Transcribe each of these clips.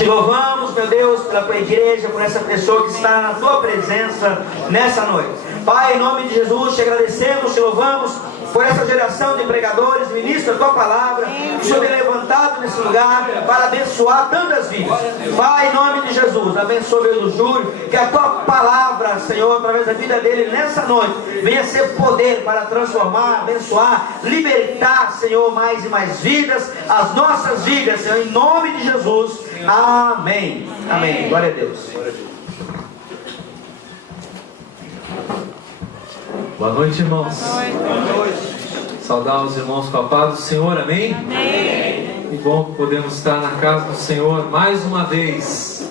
Te louvamos, meu Deus, pela tua igreja, por essa pessoa que está na tua presença nessa noite. Pai, em nome de Jesus, te agradecemos, te louvamos por essa geração de pregadores, ministros da tua palavra, que o Senhor tem levantado nesse lugar para abençoar tantas vidas. Pai, em nome de Jesus, abençoe o Júlio, que a tua palavra, Senhor, através da vida dele nessa noite, venha ser poder para transformar, abençoar, libertar, Senhor, mais e mais vidas, as nossas vidas, Senhor, em nome de Jesus. Amém. Amém. Glória a Deus. Boa noite, irmãos. Boa noite. Saudar os irmãos com a paz do Senhor, amém? Amém. Que bom que podemos estar na casa do Senhor mais uma vez.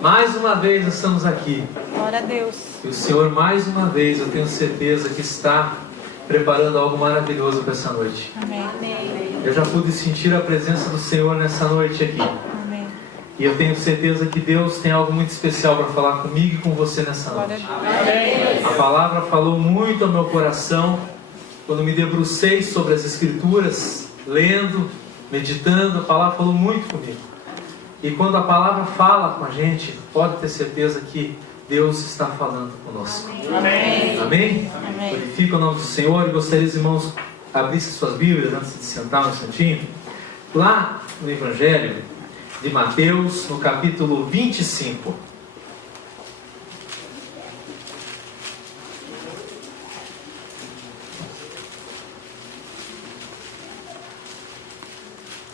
Mais uma vez estamos aqui. Glória a Deus. E o Senhor, mais uma vez, eu tenho certeza que está preparando algo maravilhoso para essa noite. Amém. Eu já pude sentir a presença do Senhor nessa noite aqui. Amém. E eu tenho certeza que Deus tem algo muito especial para falar comigo e com você nessa Glória noite. a Deus. A palavra falou muito ao meu coração quando me debrucei sobre as Escrituras, lendo, meditando. A palavra falou muito comigo. E quando a palavra fala com a gente, pode ter certeza que Deus está falando conosco. Amém. Amém? Amém. Glorifica o nome do Senhor. E gostaria, irmãos, abrissem suas Bíblias antes de sentar um instantinho. Lá no Evangelho de Mateus, no capítulo 25.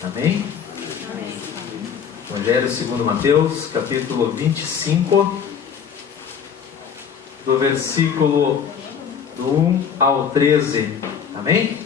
Amém? Evangelho segundo Mateus, capítulo 25, do versículo do 1 ao 13. Amém?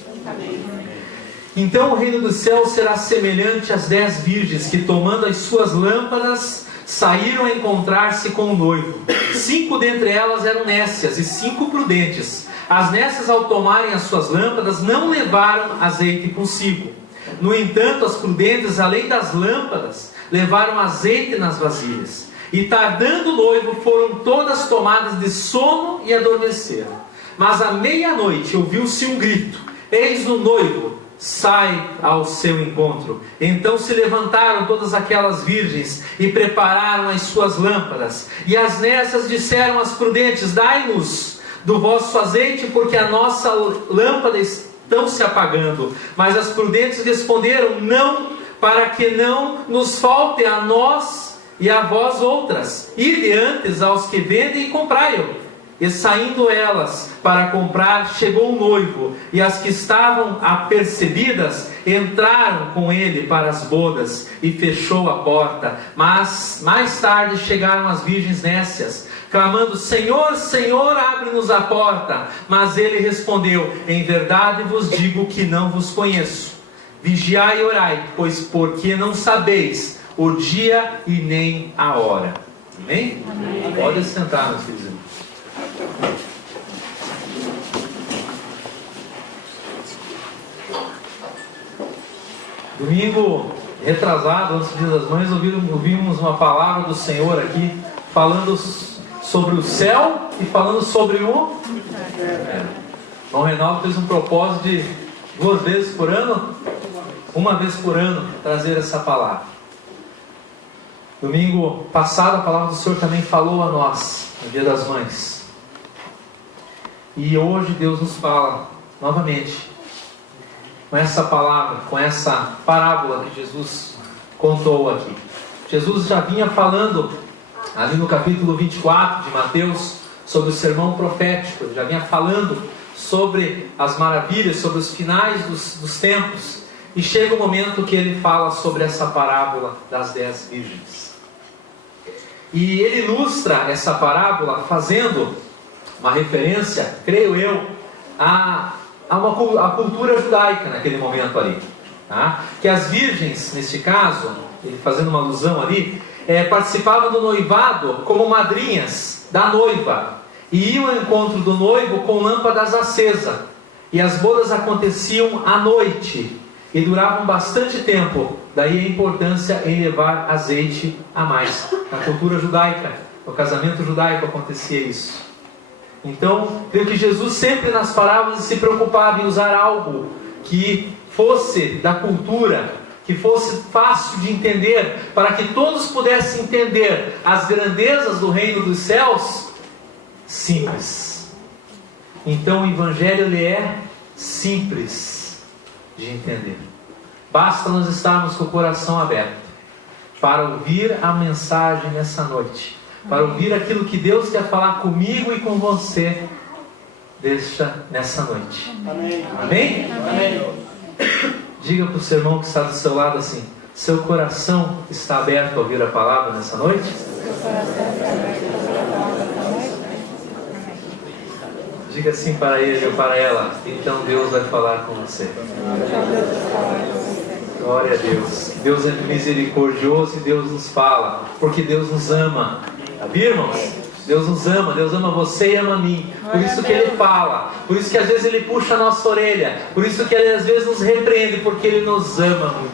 Então o reino dos céus será semelhante às 10 virgens que, tomando as suas lâmpadas, saíram a encontrar-se com o noivo. 5 dentre elas eram nécias e 5 prudentes. As nécias, ao tomarem as suas lâmpadas, não levaram azeite consigo. No entanto, as prudentes, além das lâmpadas, levaram azeite nas vasilhas. E tardando o noivo, foram todas tomadas de sono e adormeceram. Mas à meia-noite ouviu-se um grito: eis o noivo, sai ao seu encontro. Então se levantaram todas aquelas virgens e prepararam as suas lâmpadas. E as nécias disseram às prudentes: dai-nos do vosso azeite, porque a nossa lâmpada estão se apagando. Mas as prudentes responderam: não, para que não nos falte a nós e a vós outras. Ide antes aos que vendem e comprai-o. E saindo elas para comprar, chegou o noivo, e as que estavam apercebidas entraram com ele para as bodas, e fechou a porta. Mas mais tarde chegaram as virgens nécias, clamando: Senhor, Senhor, abre-nos a porta. Mas ele respondeu: em verdade vos digo que não vos conheço. Vigiai e orai, pois porque não sabeis o dia e nem a hora. Amém? Amém. Pode sentar, meus filhos. Domingo retrasado, antes do Dia das Mães, ouvimos uma palavra do Senhor aqui, falando sobre o céu e falando sobre o inferno. João Reinaldo fez um propósito de 2 vezes por ano, uma vez por ano, trazer essa palavra. Domingo passado, a palavra do Senhor também falou a nós, no Dia das Mães. E hoje Deus nos fala novamente com essa palavra, com essa parábola que Jesus contou aqui. Jesus já vinha falando ali no capítulo 24 de Mateus sobre o sermão profético. Ele já vinha falando sobre as maravilhas, sobre os finais dos tempos. E chega o momento que ele fala sobre essa parábola das 10 virgens. E ele ilustra essa parábola fazendo uma referência, creio eu, a cultura judaica naquele momento ali, tá? Que as virgens, neste caso, ele fazendo uma alusão ali, participavam do noivado como madrinhas da noiva, e iam ao encontro do noivo com lâmpadas acesas, e as bodas aconteciam à noite, e duravam bastante tempo. Daí a importância em levar azeite a mais. Na cultura judaica, no casamento judaico acontecia isso. Então, creio que Jesus sempre nas parábolas se preocupava em usar algo que fosse da cultura, que fosse fácil de entender, para que todos pudessem entender as grandezas do reino dos céus, simples. Então o Evangelho ele é simples de entender. Basta nós estarmos com o coração aberto para ouvir a mensagem nessa noite, para ouvir aquilo que Deus quer falar comigo e com você nessa noite. Amém. Amém? Amém. Diga para o seu irmão que está do seu lado assim: seu coração está aberto a ouvir a palavra nessa noite? Diga assim para ele ou para ela: então Deus vai falar com você. Glória a Deus. Deus é misericordioso e Deus nos fala, porque Deus nos ama. Sabe, irmãos? Deus nos ama, Deus ama você e ama a mim. Por isso que Ele fala, por isso que às vezes Ele puxa a nossa orelha, por isso que Ele às vezes nos repreende, porque Ele nos ama muito.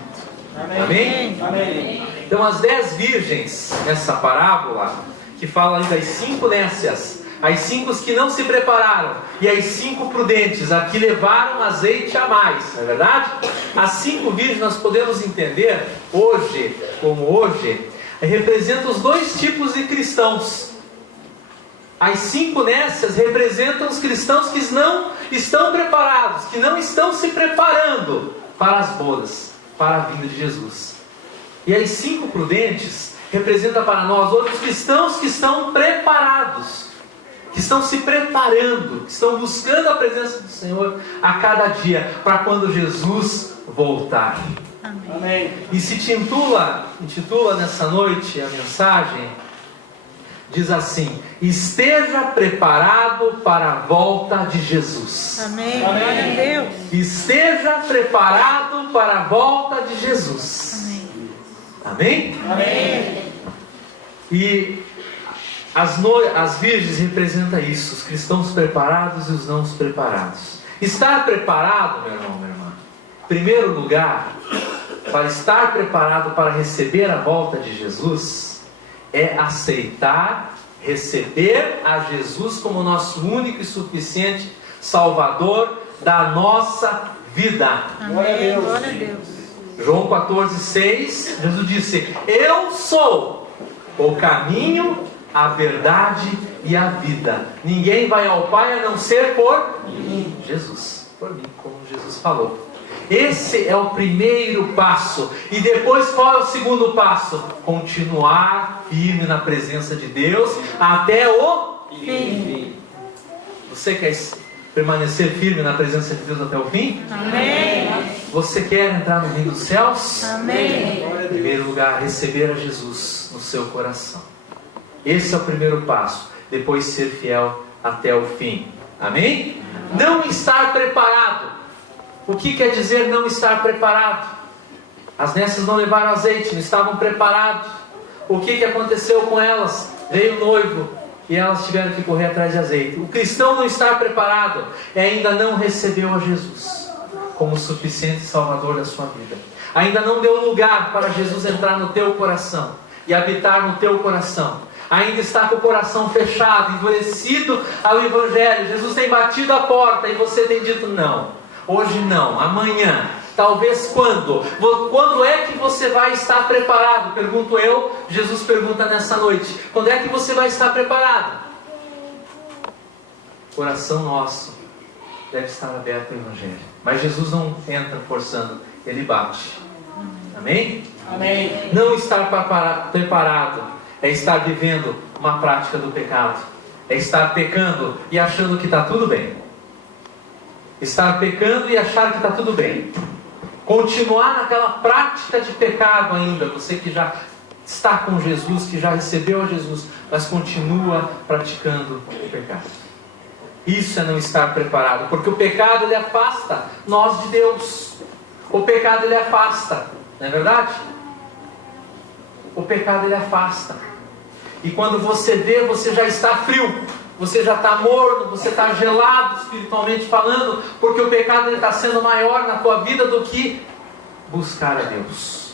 Amém? Amém. Então as 10 virgens nessa parábola, que fala ali das 5 nécias, as 5 que não se prepararam e as 5 prudentes, a que levaram azeite a mais, não é verdade? As 5 virgens nós podemos entender hoje, como hoje, representam os 2 tipos de cristãos. As 5 nécias representam os cristãos que não estão preparados, que não estão se preparando para as bodas, para a vinda de Jesus. E as 5 prudentes representam para nós outros cristãos que estão preparados, que estão se preparando, que estão buscando a presença do Senhor a cada dia, para quando Jesus voltar. Amém. E se intitula nessa noite a mensagem, diz assim: esteja preparado para a volta de Jesus. Amém. Glória a Deus. Esteja preparado para a volta de Jesus. Amém? Amém. E as virgens representam isso, os cristãos preparados e os não preparados. Estar preparado, meu irmão, minha irmã, em primeiro lugar, para estar preparado para receber a volta de Jesus, é aceitar, receber a Jesus como nosso único e suficiente Salvador da nossa vida. Amém. Glória a Deus. João 14,6, Jesus disse: eu sou o caminho, a verdade e a vida. Ninguém vai ao Pai a não ser por mim. Jesus, por mim, como Jesus falou. Esse é o primeiro passo. E depois qual é o segundo passo? Continuar firme na presença de Deus até o fim. Você quer permanecer firme na presença de Deus até o fim? Amém. Você quer entrar no reino dos céus? Amém. Em primeiro lugar, receber a Jesus no seu coração. Esse é o primeiro passo. Depois ser fiel até o fim. Amém? Não estar preparado. O que quer dizer não estar preparado? As nécias não levaram azeite, não estavam preparados. O que aconteceu com elas? Veio o noivo e elas tiveram que correr atrás de azeite. O cristão não estar preparado ainda não recebeu a Jesus como suficiente Salvador da sua vida. Ainda não deu lugar para Jesus entrar no teu coração e habitar no teu coração. Ainda está com o coração fechado, endurecido ao Evangelho. Jesus tem batido a porta e você tem dito não. Hoje não, amanhã, talvez quando? Quando é que você vai estar preparado? Pergunto eu, Jesus pergunta nessa noite. Quando é que você vai estar preparado? O coração nosso deve estar aberto ao Evangelho. Mas Jesus não entra forçando, Ele bate. Amém? Amém. Não estar preparado é estar vivendo uma prática do pecado. É estar pecando e achando que está tudo bem. Estar pecando e achar que está tudo bem. Continuar naquela prática de pecado ainda. Você que já está com Jesus, que já recebeu a Jesus, mas continua praticando o pecado. Isso é não estar preparado. Porque o pecado ele afasta nós de Deus. O pecado ele afasta. Não é verdade? O pecado ele afasta. E quando você vê, você já está frio. Você já está morno, você está gelado espiritualmente falando, porque o pecado está sendo maior na tua vida do que buscar a Deus.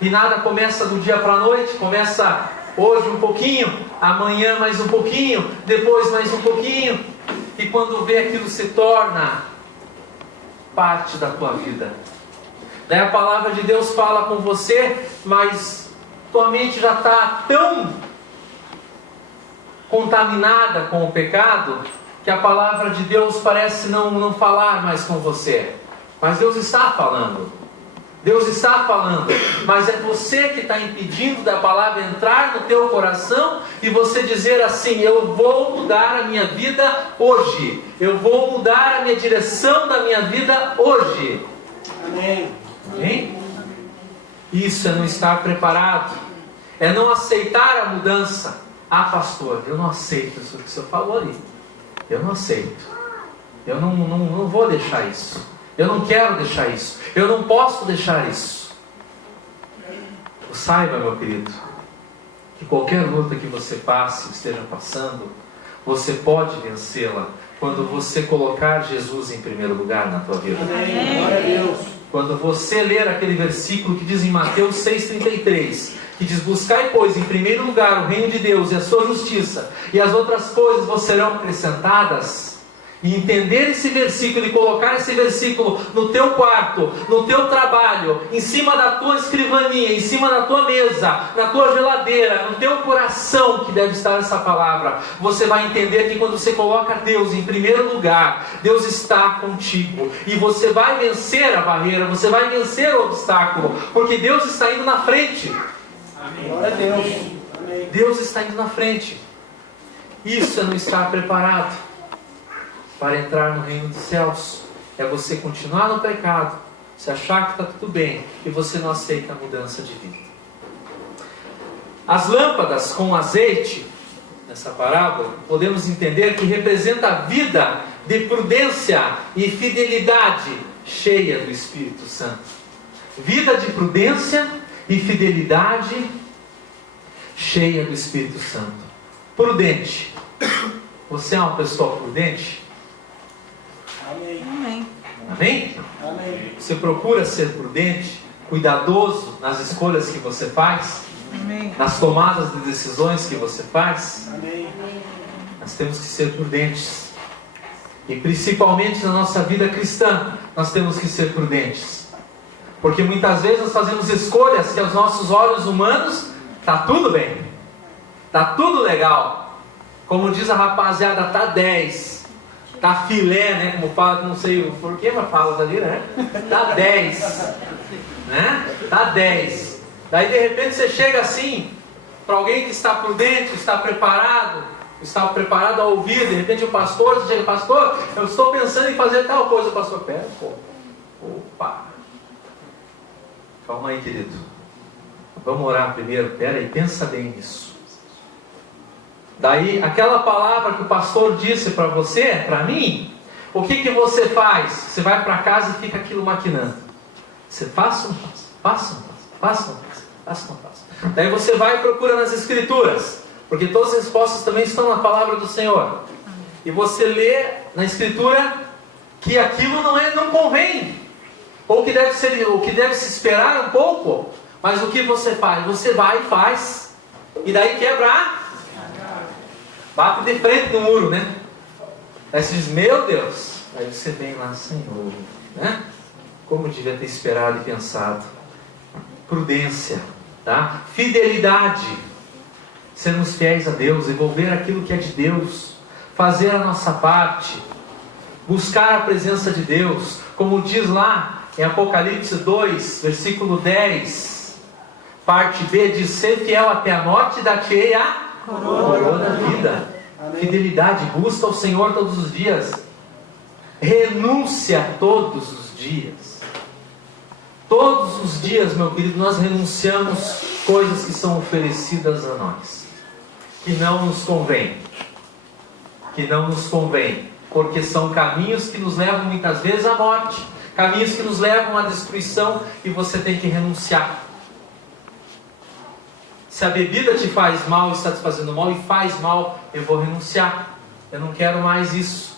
E nada começa do dia para a noite, começa hoje um pouquinho, amanhã mais um pouquinho, depois mais um pouquinho, e quando vê aquilo se torna parte da tua vida. Daí a palavra de Deus fala com você, mas tua mente já está tão contaminada com o pecado, que a palavra de Deus parece não falar mais com você. Mas Deus está falando. Deus está falando, mas é você que está impedindo da palavra entrar no teu coração e você dizer assim: eu vou mudar a minha vida hoje, eu vou mudar a minha direção da minha vida hoje. Amém. Amém? Isso é não estar preparado, é não aceitar a mudança. Ah, pastor, eu não aceito isso que o senhor falou ali, eu não aceito, eu não vou deixar isso, eu não quero deixar isso, eu não posso deixar isso. Saiba, meu querido, que qualquer luta que você passe, esteja passando, você pode vencê-la quando você colocar Jesus em primeiro lugar na tua vida. Amém. Glória a Deus. Quando você ler aquele versículo que diz em Mateus 6,33, que diz: buscai, pois, em primeiro lugar o reino de Deus e a sua justiça, e as outras coisas vos serão acrescentadas. E entender esse versículo e colocar esse versículo no teu quarto, no teu trabalho, em cima da tua escrivaninha, em cima da tua mesa, na tua geladeira, no teu coração que deve estar essa palavra, você vai entender que quando você coloca Deus em primeiro lugar, Deus está contigo, e você vai vencer a barreira, você vai vencer o obstáculo, porque Deus está indo na frente. Amém. Glória a Deus. Amém. Deus está indo na frente. Isso é não estar preparado para entrar no reino dos céus. É você continuar no pecado, se achar que está tudo bem, e você não aceita a mudança de vida. As lâmpadas com azeite, nessa parábola, podemos entender que representa a vida de prudência e fidelidade cheia do Espírito Santo. Vida de prudência e fidelidade cheia do Espírito Santo. Prudente. Você é uma pessoa prudente? Amém. Amém? Amém. Você procura ser prudente, cuidadoso nas escolhas que você faz, Amém. nas tomadas de decisões que você faz? Amém. Nós temos que ser prudentes. E principalmente na nossa vida cristã, nós temos que ser prudentes. Porque muitas vezes nós fazemos escolhas que aos nossos olhos humanos está tudo bem, está tudo legal. Como diz a rapaziada, está 10. Tá filé, né? Como fala, não sei o porquê, mas fala dali, né? Tá 10, né? Tá 10. Daí de repente você chega assim, para alguém que está prudente, está preparado a ouvir. De repente o pastor, você chega: pastor, eu estou pensando em fazer tal coisa. O pastor: pera, pô. Opa. Calma aí, querido. Vamos orar primeiro. Pera aí, pensa bem nisso. Daí, aquela palavra que o pastor disse para você, para mim, o que você faz? Você vai para casa e fica aquilo maquinando. Você passa, passa. Daí você vai e procura nas Escrituras, porque todas as respostas também estão na palavra do Senhor. E você lê na Escritura que aquilo não convém, ou que deve se esperar um pouco. Mas o que você faz? Você vai e faz, e daí quebra. Bate de frente no muro, né? Aí você diz: meu Deus. Aí você vem lá: Senhor, né? Como devia ter esperado e pensado. Prudência, tá? Fidelidade. Sermos fiéis a Deus, devolver aquilo que é de Deus, fazer a nossa parte, buscar a presença de Deus, como diz lá em Apocalipse 2, versículo 10, parte B, diz: ser fiel até a morte, dar-te-ei a coroa da vida. Amém. Fidelidade, busca ao Senhor todos os dias, renúncia todos os dias. Todos os dias, meu querido, nós renunciamos coisas que são oferecidas a nós, que não nos convém, porque são caminhos que nos levam muitas vezes à morte, caminhos que nos levam à destruição, e você tem que renunciar. Se a bebida te faz mal, está te fazendo mal e faz mal, eu vou renunciar. Eu não quero mais isso.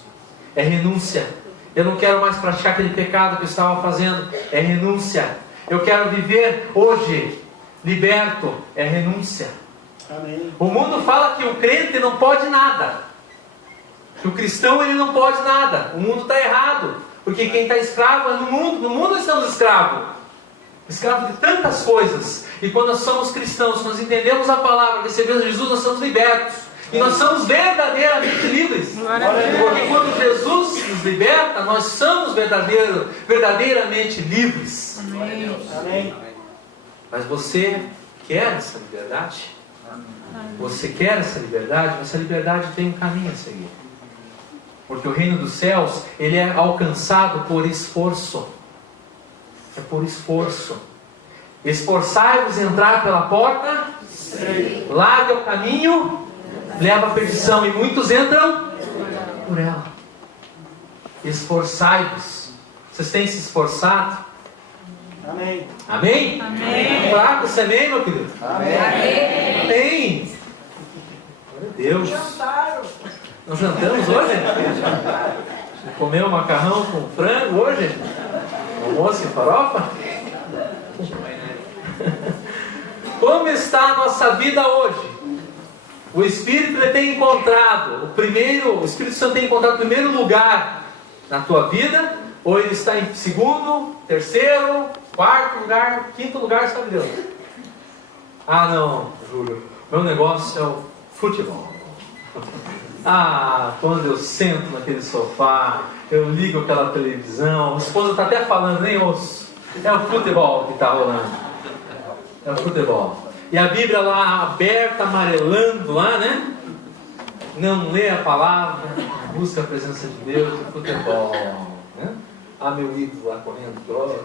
É renúncia. Eu não quero mais praticar aquele pecado que eu estava fazendo. É renúncia. Eu quero viver hoje liberto. É renúncia. Amém. O mundo fala que o crente não pode nada, que o cristão ele não pode nada. O mundo está errado, porque quem está escravo é no mundo. No mundo estamos escravos. escravo de tantas coisas. E quando nós somos cristãos, nós entendemos a palavra, recebemos Jesus, nós somos libertos. E nós somos verdadeiramente livres. Porque quando Jesus nos liberta, nós somos verdadeiramente livres. Amém. Mas você quer essa liberdade? Você quer essa liberdade? Essa liberdade tem um caminho a seguir. Porque o reino dos céus, ele é alcançado por esforço. É por esforço. Esforçai-vos a entrar pela porta, larga o caminho, leva à perdição, e muitos entram por ela. Esforçai-vos. Vocês têm se esforçado? Amém. Amém? Amém. Fraco, você amém, meu querido? Amém. Amém. Meu Deus. Nós jantamos hoje? Comeu macarrão com frango hoje? Almoço e farofa? Como está a nossa vida hoje? O Espírito ele tem encontrado o Espírito Santo tem encontrado o primeiro lugar na tua vida, ou ele está em segundo, terceiro, quarto lugar, quinto lugar, sabe Deus? Ah não, Júlio, meu negócio é o futebol. Ah, quando eu sento naquele sofá, eu ligo aquela televisão, a esposa está até falando, nem ouço. É o futebol que está rolando. É o futebol. E a Bíblia lá aberta, amarelando lá, né? Não lê a palavra, busca a presença de Deus, o futebol. Né? Ah, meu ídolo lá correndo, glória.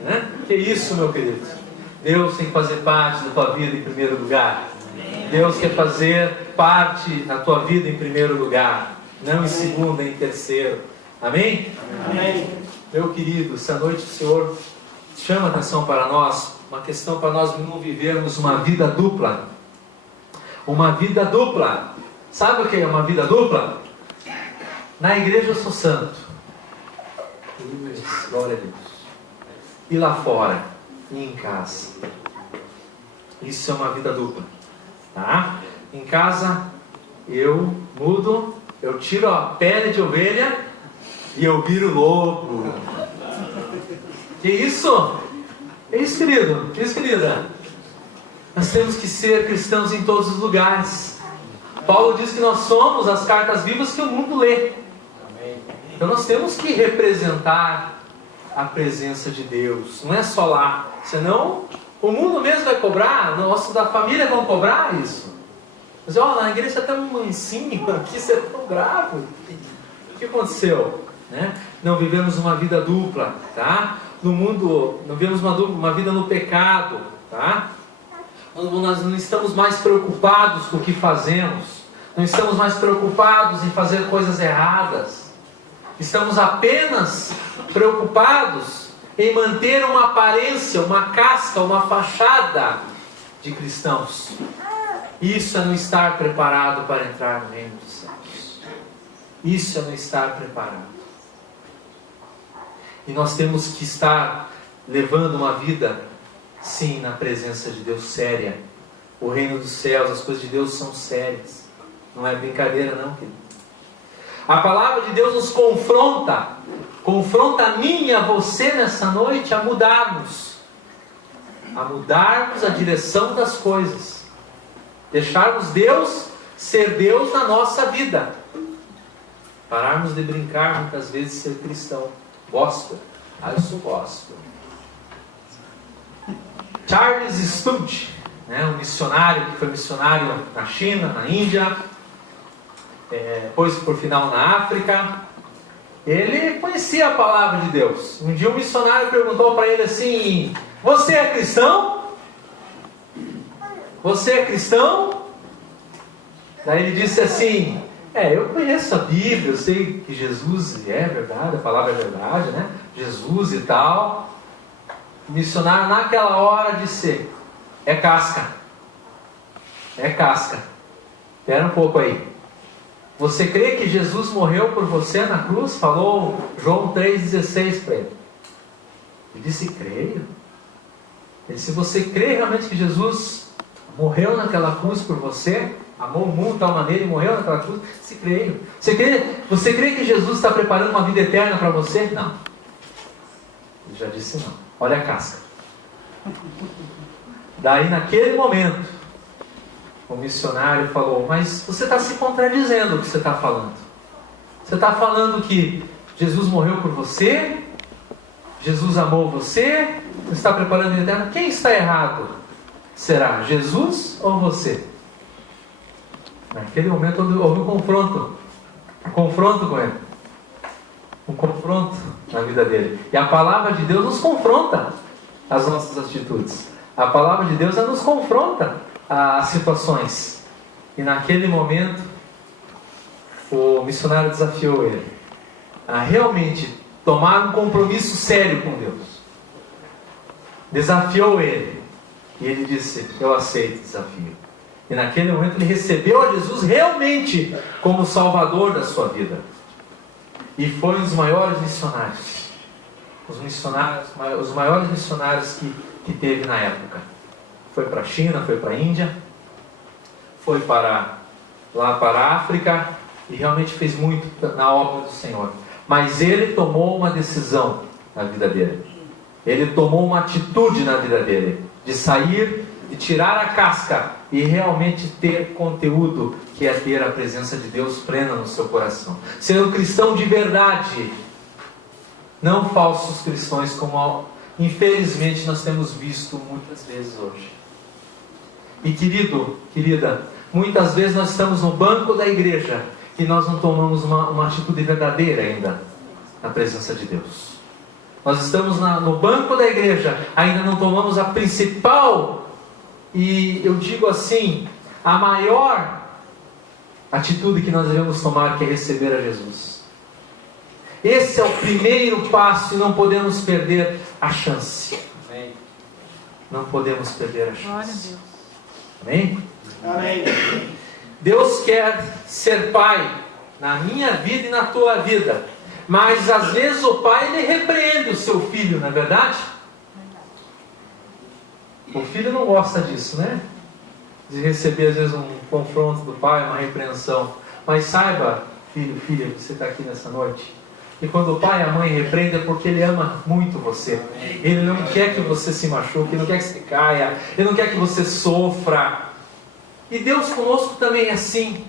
Né? Que isso, meu querido? Deus tem que fazer parte da tua vida em primeiro lugar. Deus quer fazer parte da tua vida em primeiro lugar, não em segundo, nem em terceiro. Amém? Amém. Meu querido, essa noite o Senhor chama a atenção para nós, uma questão para nós não vivermos uma vida dupla. Uma vida dupla. Sabe o que é uma vida dupla? Na igreja eu sou santo. Glória a Deus. E lá fora, e em casa. Isso é uma vida dupla. Tá? Em casa eu mudo, eu tiro a pele de ovelha e eu viro lobo. Que isso? É isso, querido? Que isso, querida? Nós temos que ser cristãos em todos os lugares. Paulo diz que nós somos as cartas vivas que o mundo lê. Então nós temos que representar a presença de Deus. Não é só lá. Senão o mundo mesmo vai cobrar. Nós da família vão cobrar isso. Mas olha, na igreja tem um mansinho aqui, você é tão grave. O que aconteceu? Né? Não vivemos uma vida dupla, tá? No mundo, não vivemos uma vida no pecado, tá? Nós não estamos mais preocupados com o que fazemos, não estamos mais preocupados em fazer coisas erradas, estamos apenas preocupados em manter uma aparência, uma casca, uma fachada de cristãos. Isso é não estar preparado para entrar no reino dos céus. Isso é não estar preparado. E nós temos que estar levando uma vida, sim, na presença de Deus, séria. O reino dos céus, as coisas de Deus são sérias. Não é brincadeira não, querido. A palavra de Deus nos confronta. Confronta a mim e a você nessa noite a mudarmos. A mudarmos a direção das coisas. Deixarmos Deus ser Deus na nossa vida. Pararmos de brincar muitas vezes de ser cristão. Gospel. Eu sou gospel. Charles Sturt, né, um missionário que foi missionário na China, na Índia, depois por final na África, ele conhecia a palavra de Deus. Um dia um missionário perguntou para ele assim: você é cristão? Você é cristão? Daí ele disse assim: eu conheço a Bíblia, eu sei que Jesus é verdade, a palavra é verdade, né? Jesus e tal. O missionário naquela hora disse: é casca. É casca. Espera um pouco aí. Você crê que Jesus morreu por você na cruz? Falou João 3,16 para ele. Ele disse: creio. Ele disse: você crê realmente que Jesus morreu naquela cruz por você? Amou o mundo de tal maneira e morreu naquela cruz? Se creio. Você crê que Jesus está preparando uma vida eterna para você? Não. Ele já disse não. Olha a casca. Daí naquele momento, o missionário falou: mas você está se contradizendo o que você está falando. Você está falando que Jesus morreu por você, Jesus amou você, você está preparando a eterna. Quem está errado? Será Jesus ou você? Naquele momento houve um confronto com ele, um confronto na vida dele. E a palavra de Deus nos confronta as nossas atitudes. A palavra de Deus nos confronta as situações. E naquele momento o missionário desafiou ele a realmente tomar um compromisso sério com Deus. Desafiou ele. E ele disse: eu aceito o desafio. E naquele momento ele recebeu a Jesus realmente como Salvador da sua vida. E foi um dos maiores missionários. Os maiores missionários que teve na época. Foi para a China, foi para a Índia, foi lá para a África, e realmente fez muito na obra do Senhor. Mas ele tomou uma decisão na vida dele. Ele tomou uma atitude na vida dele, de sair, de tirar a casca e realmente ter conteúdo, que é ter a presença de Deus plena no seu coração. Ser um cristão de verdade, não falsos cristãos, como infelizmente nós temos visto muitas vezes hoje. E querida, muitas vezes nós estamos no banco da igreja e nós não tomamos uma atitude verdadeira ainda na presença de Deus. Nós estamos no banco da igreja, ainda não tomamos a principal, e eu digo assim, a maior atitude que nós devemos tomar, que é receber a Jesus. Esse é o primeiro passo e não podemos perder a chance. Amém. Não podemos perder a chance. Glória a Deus. Amém? Amém. Deus quer ser pai na minha vida e na tua vida. Mas às vezes o pai, ele repreende o seu filho, não é verdade? O filho não gosta disso, né? De receber às vezes um confronto do pai, uma repreensão. Mas saiba, filho, filha, que você está aqui nessa noite, e quando o pai e a mãe repreendem é porque ele ama muito você. Ele não quer que você se machuque, ele não quer que você caia, ele não quer que você sofra. E Deus conosco também é assim.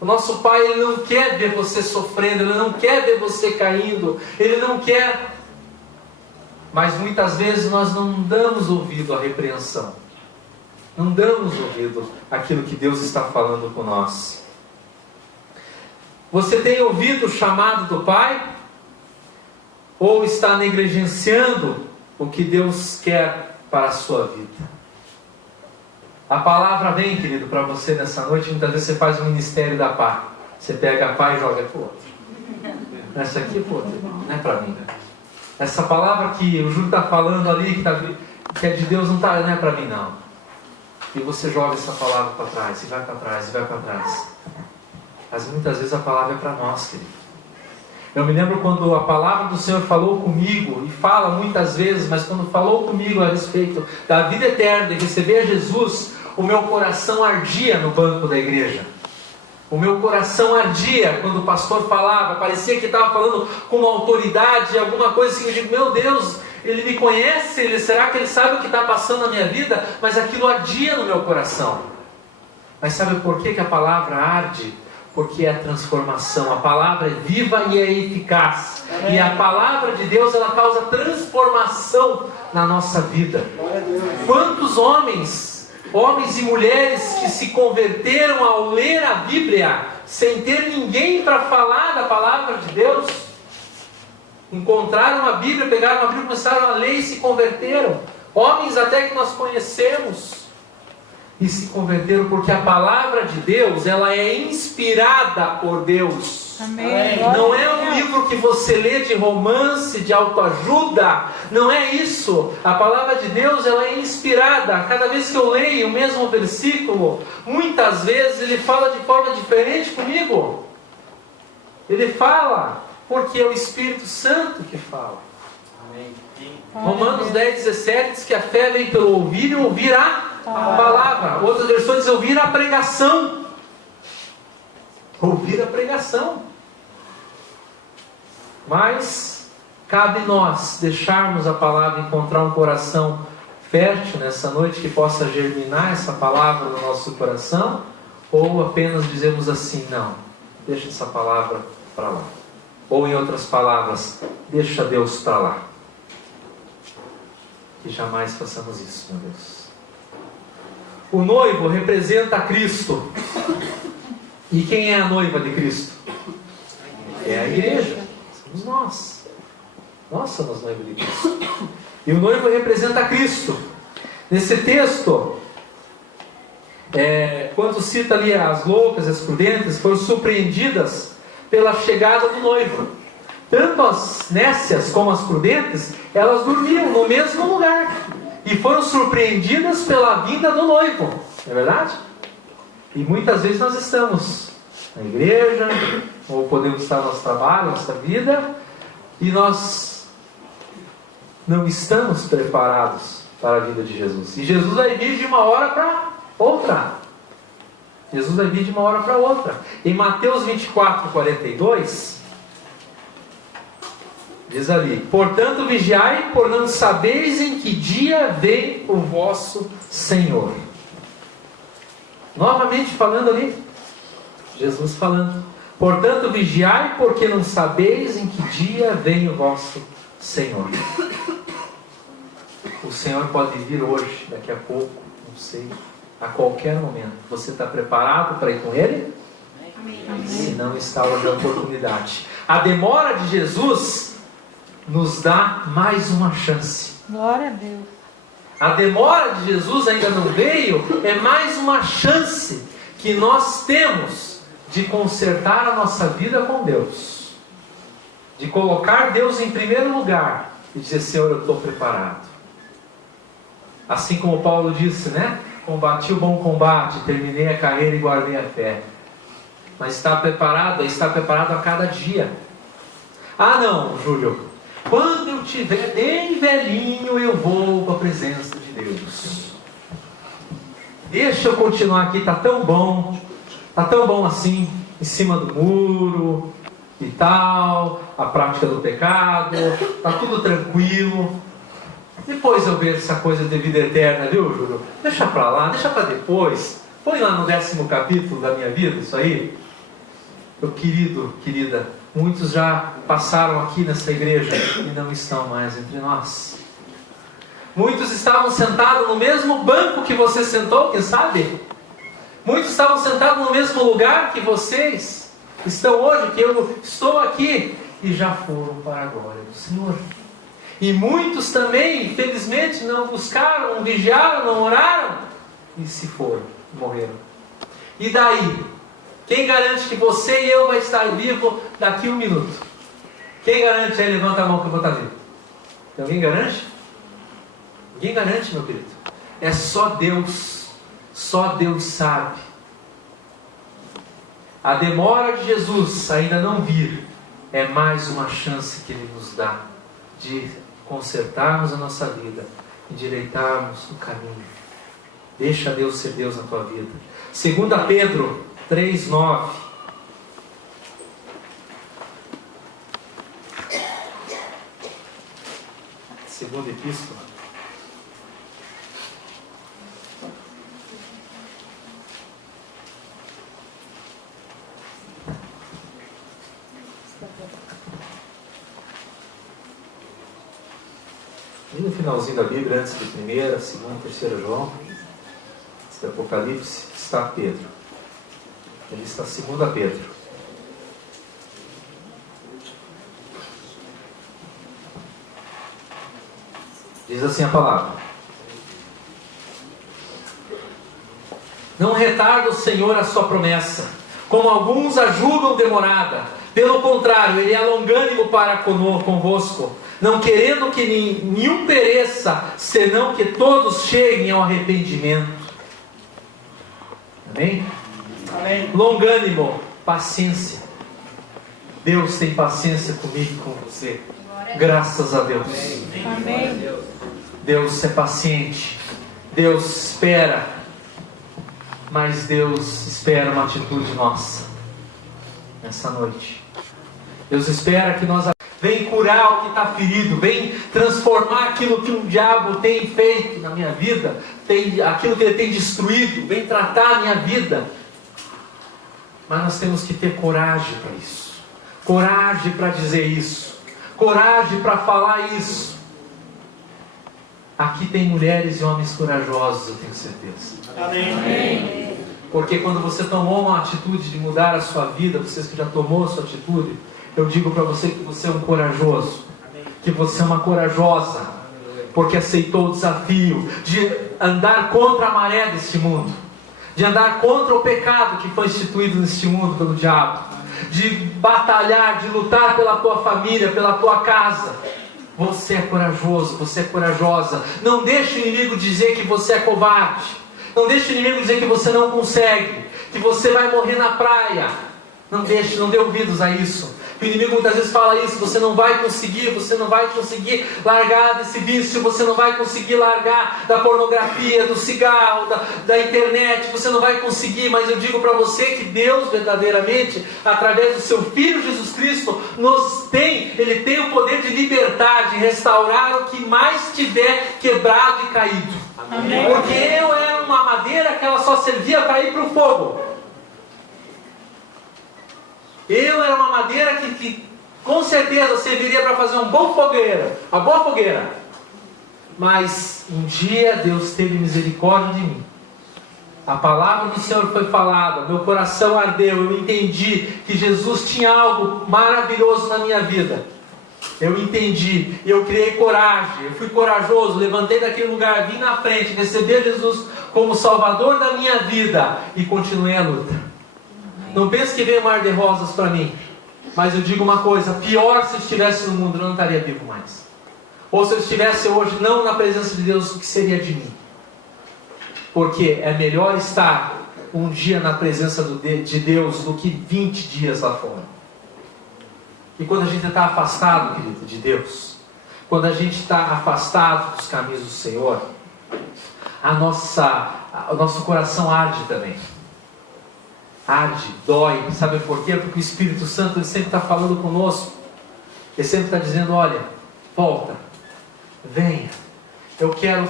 O nosso pai, ele não quer ver você sofrendo, ele não quer ver você caindo, ele não quer. Mas muitas vezes nós não damos ouvido à repreensão, não damos ouvido àquilo que Deus está falando com nós. Você tem ouvido o chamado do pai? Ou está negligenciando o que Deus quer para a sua vida? A palavra vem, querido, para você nessa noite. Muitas vezes você faz o ministério da pá. Você pega a pá e joga para o outro. Essa aqui, pô, não é para mim. Essa palavra que o Júlio está falando ali, que é de Deus, não é para mim, não. E você joga essa palavra para trás, e vai para trás, e vai para trás. Mas muitas vezes a palavra é para nós, querido. Eu me lembro quando a palavra do Senhor falou comigo, e fala muitas vezes, mas quando falou comigo a respeito da vida eterna e receber a Jesus, o meu coração ardia no banco da igreja. O meu coração ardia quando o pastor falava, parecia que estava falando com uma autoridade, alguma coisa assim. Eu digo, meu Deus, ele me conhece, será que ele sabe o que está passando na minha vida? Mas aquilo ardia no meu coração. Mas sabe por que a palavra arde? Porque é a transformação. A palavra é viva e é eficaz. E a palavra de Deus, ela causa transformação na nossa vida. Quantos homens e mulheres que se converteram ao ler a Bíblia, sem ter ninguém para falar da palavra de Deus, encontraram a Bíblia, pegaram a Bíblia, começaram a ler e se converteram. Homens até que nós conhecemos, e se converteram porque a palavra de Deus, ela é inspirada por Deus. Amém. Não é um livro que você lê de romance, de autoajuda. Não é isso. A palavra de Deus, ela é inspirada. Cada vez que eu leio o mesmo versículo, muitas vezes ele fala de forma diferente comigo. Ele fala porque é o Espírito Santo que fala. Amém. Romanos 10:17 diz que a fé vem pelo ouvir e ouvir a palavra. Outras versões dizem ouvir a pregação. Ouvir a pregação. Mas cabe nós deixarmos a palavra encontrar um coração fértil nessa noite, que possa germinar essa palavra no nosso coração, ou apenas dizemos assim: não, deixa essa palavra para lá. Ou em outras palavras, deixa Deus para lá. Que jamais façamos isso, meu Deus. O noivo representa Cristo. E quem é a noiva de Cristo? É a igreja. Somos nós. Nós somos noiva de Cristo. E o noivo representa Cristo. Nesse texto, quando cita ali as loucas, as prudentes, foram surpreendidas pela chegada do noivo. Tanto as nécias como as prudentes, elas dormiam no mesmo lugar e foram surpreendidas pela vinda do noivo. Não é verdade? E muitas vezes nós estamos na igreja, ou podemos estar no nosso trabalho, na nossa vida, e nós não estamos preparados para a vida de Jesus. E Jesus vai vir de uma hora para outra. Jesus vai vir de uma hora para outra. Em Mateus 24, 42, diz ali: portanto vigiai, por não sabeis em que dia vem o vosso Senhor. Novamente falando ali, Jesus falando: portanto vigiai, porque não sabeis em que dia vem o vosso Senhor. O Senhor pode vir hoje, daqui a pouco, não sei, a qualquer momento. Você está preparado para ir com Ele? Amém. Se não está, hoje é a oportunidade. A demora de Jesus nos dá mais uma chance. Glória a Deus. A demora de Jesus ainda não veio, é mais uma chance que nós temos de consertar a nossa vida com Deus, de colocar Deus em primeiro lugar e dizer: Senhor, eu estou preparado. Assim como Paulo disse, né? Combati o bom combate, terminei a carreira e guardei a fé. Mas está preparado a cada dia. Ah não, Júlio, quando eu estiver bem velhinho, eu vou para a presença de Deus. Deixa eu continuar aqui, está tão bom assim, em cima do muro e tal, a prática do pecado, está tudo tranquilo. Depois eu vejo essa coisa de vida eterna, viu, Júlio? Deixa para lá, deixa para depois. Põe lá no 10º capítulo da minha vida, isso aí. Meu querido, querida, muitos já passaram aqui nessa igreja e não estão mais entre nós. Muitos estavam sentados no mesmo banco que você sentou, quem sabe? Muitos estavam sentados no mesmo lugar que vocês estão hoje, que eu estou aqui, e já foram para a glória do Senhor. E muitos também, infelizmente, não buscaram, não vigiaram, não oraram, e se foram, morreram. E daí? Quem garante que você e eu vai estar vivo daqui a 1 minuto? Quem garante aí? Levanta a mão que eu vou estar vivo. Alguém garante? Ninguém garante, meu querido. É só Deus. Só Deus sabe. A demora de Jesus ainda não vir é mais uma chance que Ele nos dá de consertarmos a nossa vida, endireitarmos o caminho. Deixa Deus ser Deus na tua vida. 2 Pedro 3:9. Segunda epístola. E no finalzinho da Bíblia, antes de 1ª, 2ª, 3ª João, antes do Apocalipse, está Pedro. Ele está 2 Pedro. Diz assim a palavra: não retarda o Senhor a sua promessa, como alguns a julgam demorada. Pelo contrário, Ele é longânimo para convosco, não querendo que nenhum pereça, senão que todos cheguem ao arrependimento. Amém? Amém. Longânimo, paciência. Deus tem paciência comigo e com você. Graças a Deus. Amém. Deus é paciente. Deus espera. Mas Deus espera uma atitude nossa nessa noite. Deus espera que nós vem curar o que está ferido, vem transformar aquilo que o diabo tem feito na minha vida, aquilo que ele tem destruído, vem tratar a minha vida. Mas nós temos que ter coragem para isso, coragem para dizer isso, coragem para falar isso. Aqui tem mulheres e homens corajosos, eu tenho certeza. Amém. Porque quando você tomou uma atitude de mudar a sua vida, vocês que já tomou a sua atitude, eu digo para você que você é um corajoso, que você é uma corajosa, porque aceitou o desafio de andar contra a maré deste mundo, de andar contra o pecado que foi instituído neste mundo pelo diabo, de batalhar, de lutar pela tua família, pela tua casa. Você é corajoso, você é corajosa. Não deixe o inimigo dizer que você é covarde. Não deixe o inimigo dizer que você não consegue, que você vai morrer na praia. Não deixe, não dê ouvidos a isso. O inimigo muitas vezes fala isso: você não vai conseguir largar desse vício, você não vai conseguir largar da pornografia, do cigarro, da internet, você não vai conseguir. Mas eu digo para você que Deus verdadeiramente, através do seu Filho Jesus Cristo, Ele tem o poder de libertar, de restaurar o que mais tiver quebrado e caído. Amém. Porque eu era uma madeira que ela só servia para ir para o fogo. Eu era uma madeira que com certeza serviria para fazer uma boa fogueira. Mas um dia Deus teve misericórdia de mim. A palavra do Senhor foi falada, meu coração ardeu, eu entendi que Jesus tinha algo maravilhoso na minha vida. Eu entendi, eu criei coragem, eu fui corajoso, levantei daquele lugar, vim na frente, recebi Jesus como Salvador da minha vida e continuei a luta. Não pense que veio um mar de rosas para mim, mas eu digo uma coisa: pior se eu estivesse no mundo, eu não estaria vivo mais. Ou se eu estivesse hoje não na presença de Deus, o que seria de mim? Porque é melhor estar um dia na presença de Deus do que 20 dias lá fora. E quando a gente está afastado, querido, de Deus, quando a gente está afastado dos caminhos do Senhor, o nosso coração arde também. Arde, dói. Sabe por quê? Porque o Espírito Santo, ele sempre está falando conosco. Ele sempre está dizendo: olha, volta, venha, eu quero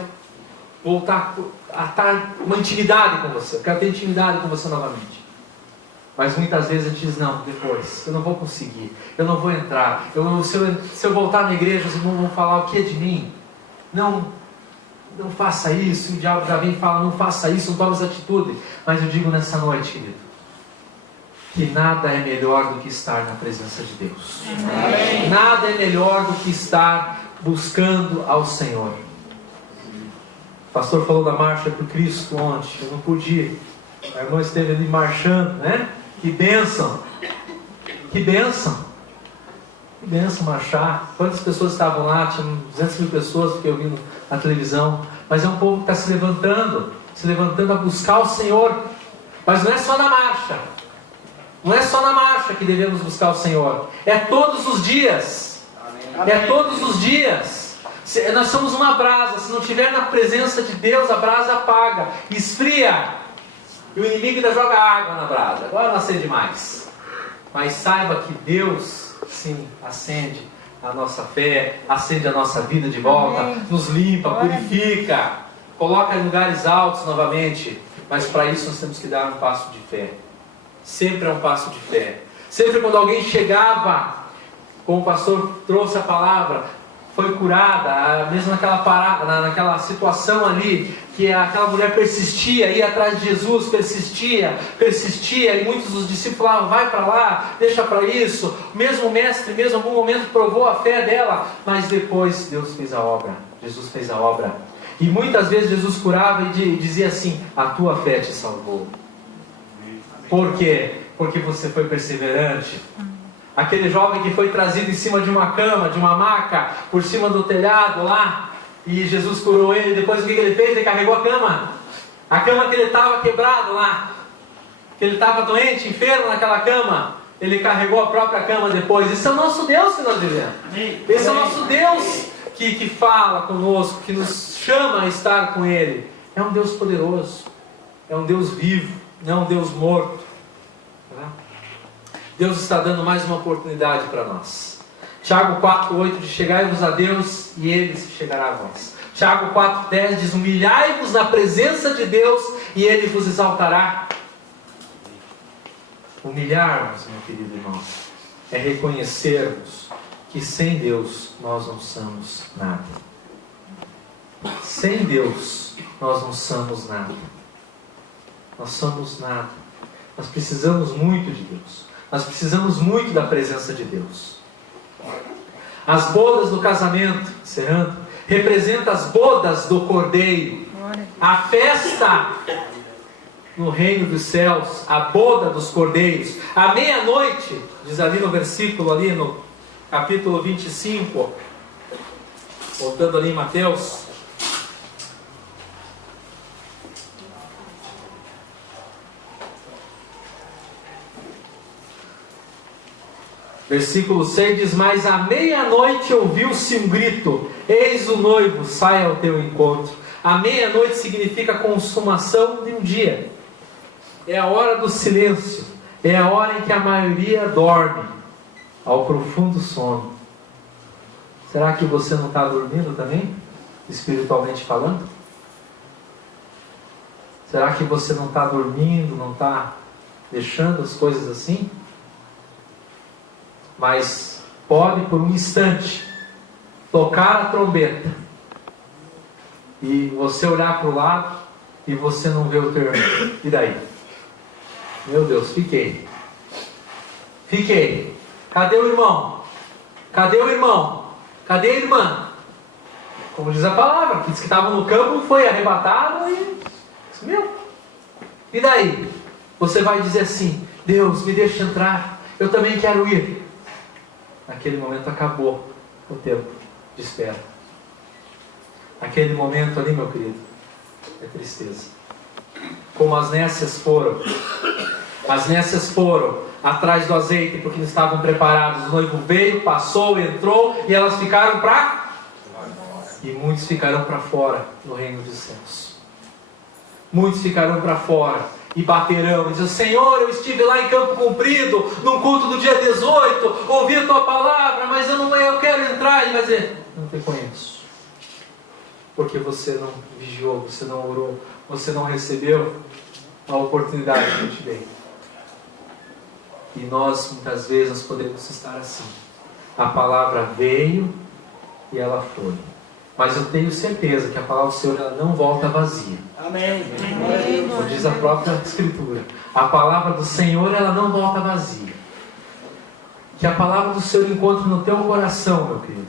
voltar a estar uma intimidade com você, eu quero ter intimidade com você novamente. Mas muitas vezes a gente diz: não, depois, eu não vou conseguir, eu não vou entrar, se eu voltar na igreja, os irmãos vão falar o que de mim? Não faça isso. O diabo já vem e fala: não faça isso, não tome essa atitude. Mas eu digo nessa noite, querido, que nada é melhor do que estar na presença de Deus. Amém. Nada é melhor do que estar buscando ao Senhor. O pastor falou da marcha para o Cristo ontem. Eu não pude ir. A irmã esteve ali marchando, né? Que bênção! Que bênção! Que bênção marchar. Quantas pessoas estavam lá? Tinha 200 mil pessoas que eu vi na televisão. Mas é um povo que está se levantando a buscar o Senhor. Mas não é só na marcha. Não é só na marcha que devemos buscar o Senhor. É todos os dias. Amém. É todos os dias. Nós somos uma brasa. Se não estiver na presença de Deus, a brasa apaga, esfria. E o inimigo ainda joga água na brasa. Agora não acende mais. Mas saiba que Deus, sim, acende a nossa fé, acende a nossa vida de volta. Amém. Nos limpa, purifica, coloca em lugares altos novamente. Mas para isso nós temos que dar um passo de fé. Sempre é um passo de fé. Sempre quando alguém chegava, como o pastor trouxe a palavra, foi curada, mesmo naquela parada, naquela situação ali, que aquela mulher persistia, ia atrás de Jesus, persistia, e muitos dos discípulos falavam: vai para lá, deixa para isso. Mesmo o mestre, mesmo em algum momento provou a fé dela, mas depois Deus fez a obra, Jesus fez a obra. E muitas vezes Jesus curava e dizia assim: a tua fé te salvou. Por quê? Porque você foi perseverante. Aquele jovem que foi trazido em cima de uma cama, de uma maca, por cima do telhado lá, e Jesus curou ele. Depois o que ele fez? Ele carregou a cama que ele estava quebrado lá, que ele estava doente, enfermo naquela cama. Ele carregou a própria cama depois. Esse é o nosso Deus que nós vivemos. Esse é o nosso Deus que fala conosco, que nos chama a estar com Ele. É um Deus poderoso, é um Deus vivo, não é um Deus morto. Deus está dando mais uma oportunidade para nós, Tiago 4,8 diz: chegai-vos a Deus e Ele se chegará a vós. Tiago 4,10 diz: humilhai-vos na presença de Deus e Ele vos exaltará. Humilhar-nos, meu querido irmão, é reconhecermos que sem Deus nós não somos nada. Sem Deus nós não somos nada. Nós somos nada. Nós precisamos muito de Deus. Nós precisamos muito da presença de Deus. As bodas do casamento, encerrando, representam as bodas do Cordeiro. A festa no reino dos céus, a boda dos cordeiros. À meia-noite, diz ali no versículo, ali no capítulo 25, voltando ali em Mateus. Versículo 6 diz: mas à meia-noite ouviu-se um grito: eis o noivo, sai ao teu encontro. A meia-noite significa a consumação de um dia. É a hora do silêncio. É a hora em que a maioria dorme ao profundo sono. Será que você não está dormindo também? Espiritualmente falando? Será que você não está dormindo, não está deixando as coisas assim? Mas pode por um instante tocar a trombeta e você olhar para o lado e você não vê o teu irmão. E daí? Meu Deus, fiquei. Cadê o irmão? Cadê o irmão? Cadê a irmã? Como diz a palavra, que diz que estavam no campo, foi arrebatado e sumiu. E daí? Você vai dizer assim: Deus, me deixa entrar, eu também quero ir. Naquele momento acabou o tempo de espera. Aquele momento ali, meu querido, é tristeza. Como as nécias foram. As nécias foram atrás do azeite porque não estavam preparados. O noivo veio, passou, entrou e elas ficaram para... E muitos ficarão para fora no reino dos céus. Muitos ficarão para fora e baterão, e dizem: Senhor, eu estive lá em Campo Comprido, num culto do dia 18, ouvi a tua palavra, mas eu quero entrar. E vai dizer: não te conheço, porque você não vigiou, você não orou, você não recebeu a oportunidade que eu te dei. E nós, muitas vezes, nós podemos estar assim. A palavra veio e ela foi. Mas eu tenho certeza que a palavra do Senhor, ela não volta vazia. Amém. Como diz a própria Escritura, a palavra do Senhor, ela não volta vazia. Que a palavra do Senhor encontre no teu coração, meu querido,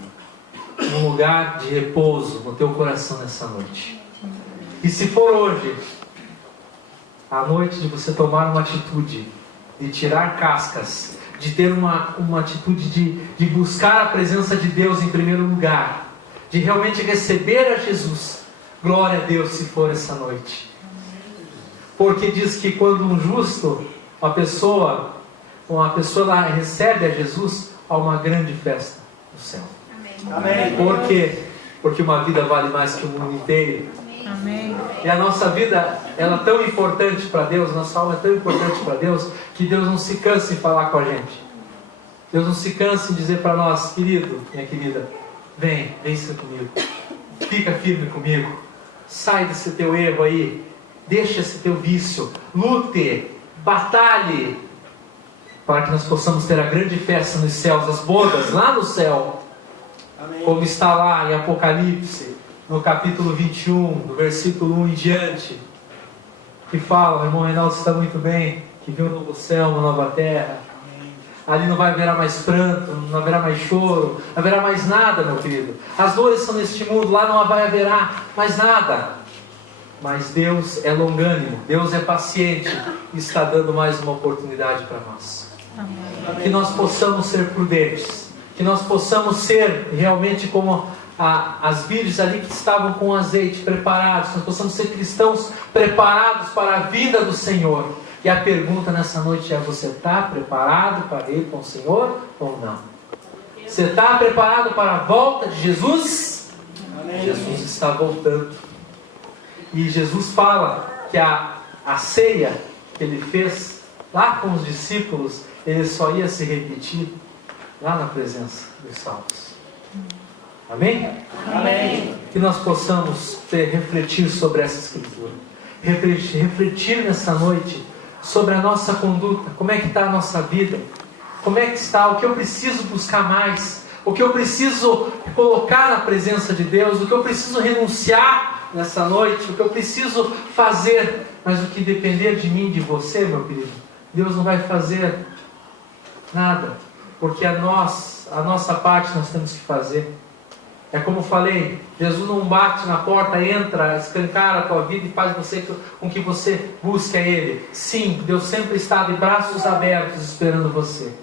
um lugar de repouso no teu coração nessa noite. E se for hoje a noite de você tomar uma atitude de tirar cascas, de ter uma atitude de buscar a presença de Deus em primeiro lugar, de realmente receber a Jesus, glória a Deus se for essa noite. Porque diz que quando um justo, uma pessoa lá recebe a Jesus, há uma grande festa no céu. Amém. Por quê? Porque uma vida vale mais que o mundo inteiro. Amém. E a nossa vida, ela é tão importante para Deus, nossa alma é tão importante para Deus, que Deus não se cansa em falar com a gente. Deus não se cansa em dizer para nós: querido, minha querida, vem ser comigo, fica firme comigo, sai desse teu erro aí, deixa esse teu vício, lute, batalhe, para que nós possamos ter a grande festa nos céus, as bodas lá no céu. Amém. Como está lá em Apocalipse, no capítulo 21, do versículo 1 em diante, que fala: o irmão Reinaldo está muito bem, que viu um novo céu, uma nova terra. Ali não vai haver mais pranto, não haverá mais choro, não haverá mais nada, meu querido. As dores são neste mundo, lá não vai haver mais nada. Mas Deus é longânimo, Deus é paciente e está dando mais uma oportunidade para nós. Amém. Que nós possamos ser prudentes, que nós possamos ser realmente como as virgens ali que estavam com azeite preparados, nós possamos ser cristãos preparados para a vinda do Senhor. E a pergunta nessa noite é: você está preparado para ir com o Senhor ou não? Você está preparado para a volta de Jesus? Amém. Jesus está voltando. E Jesus fala que a ceia que ele fez lá com os discípulos, ele só ia se repetir lá na presença dos salvos. Amém? Amém. Que nós possamos refletir sobre essa escritura. Refletir nessa noite sobre a nossa conduta. Como é que está a nossa vida? Como é que está? O que eu preciso buscar mais? O que eu preciso colocar na presença de Deus? O que eu preciso renunciar nessa noite? O que eu preciso fazer? Mas o que depender de mim, de você, meu querido, Deus não vai fazer nada. Porque a nossa parte nós temos que fazer. É como eu falei, Jesus não bate na porta, entra, escancara a tua vida e faz com que você busque a Ele. Sim, Deus sempre está de braços abertos esperando você.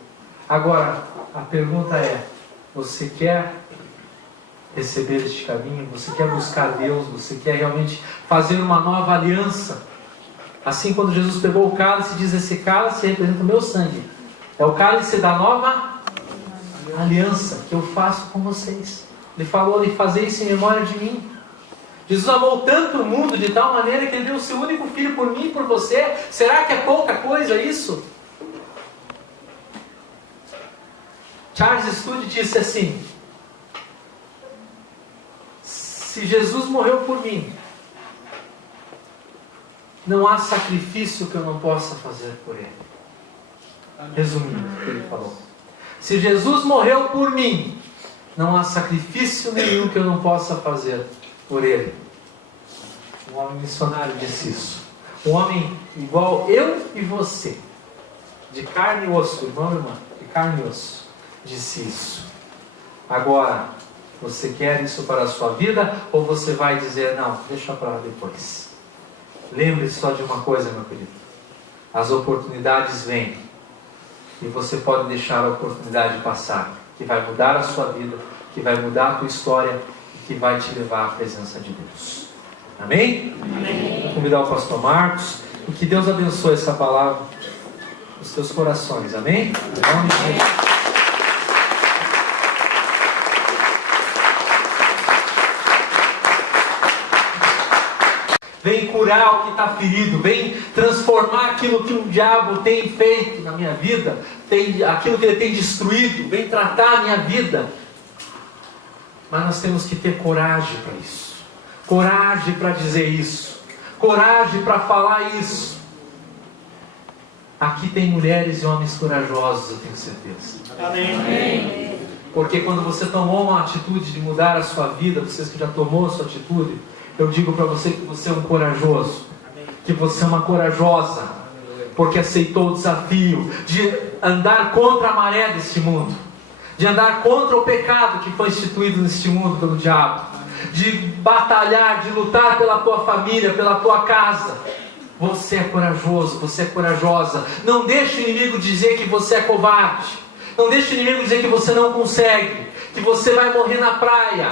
Agora, a pergunta é, você quer receber este caminho? Você quer buscar Deus? Você quer realmente fazer uma nova aliança? Assim, quando Jesus pegou o cálice, diz, esse cálice representa o meu sangue. É o cálice da nova aliança que eu faço com vocês. Ele falou de fazer isso em memória de mim. Jesus amou tanto o mundo de tal maneira que Ele deu o seu único filho por mim e por você. Será que é pouca coisa isso? Charles Studi disse assim: se Jesus morreu por mim, não há sacrifício que eu não possa fazer por Ele. Resumindo o que ele falou. Se Jesus morreu por mim, não há sacrifício nenhum que eu não possa fazer por Ele. Um homem missionário disse isso. Um homem igual eu e você, de carne e osso, irmão e irmã, de carne e osso, disse isso. Agora, você quer isso para a sua vida, ou você vai dizer, não, deixa para lá depois? Lembre-se só de uma coisa, meu querido. As oportunidades vêm, e você pode deixar a oportunidade passar, que vai mudar a sua vida, que vai mudar a tua história e que vai te levar à presença de Deus. Amém? Amém. Vou convidar o pastor Marcos e que Deus abençoe essa palavra nos teus corações. Amém? Em nome de Jesus. Vem curar o que está ferido, vem transformar aquilo que o diabo tem feito na minha vida, aquilo que ele tem destruído, vem tratar a minha vida. Mas nós temos que ter coragem para isso, coragem para dizer isso, coragem para falar isso. Aqui tem mulheres e homens corajosos, eu tenho certeza. Amém. Porque quando você tomou uma atitude de mudar a sua vida, vocês que já tomou a sua atitude, eu digo para você que você é um corajoso, que você é uma corajosa, porque aceitou o desafio de andar contra a maré deste mundo, de andar contra o pecado que foi instituído neste mundo pelo diabo, de batalhar, de lutar pela tua família, pela tua casa. Você é corajoso, você é corajosa. Não deixe o inimigo dizer que você é covarde. Não deixe o inimigo dizer que você não consegue, que você vai morrer na praia.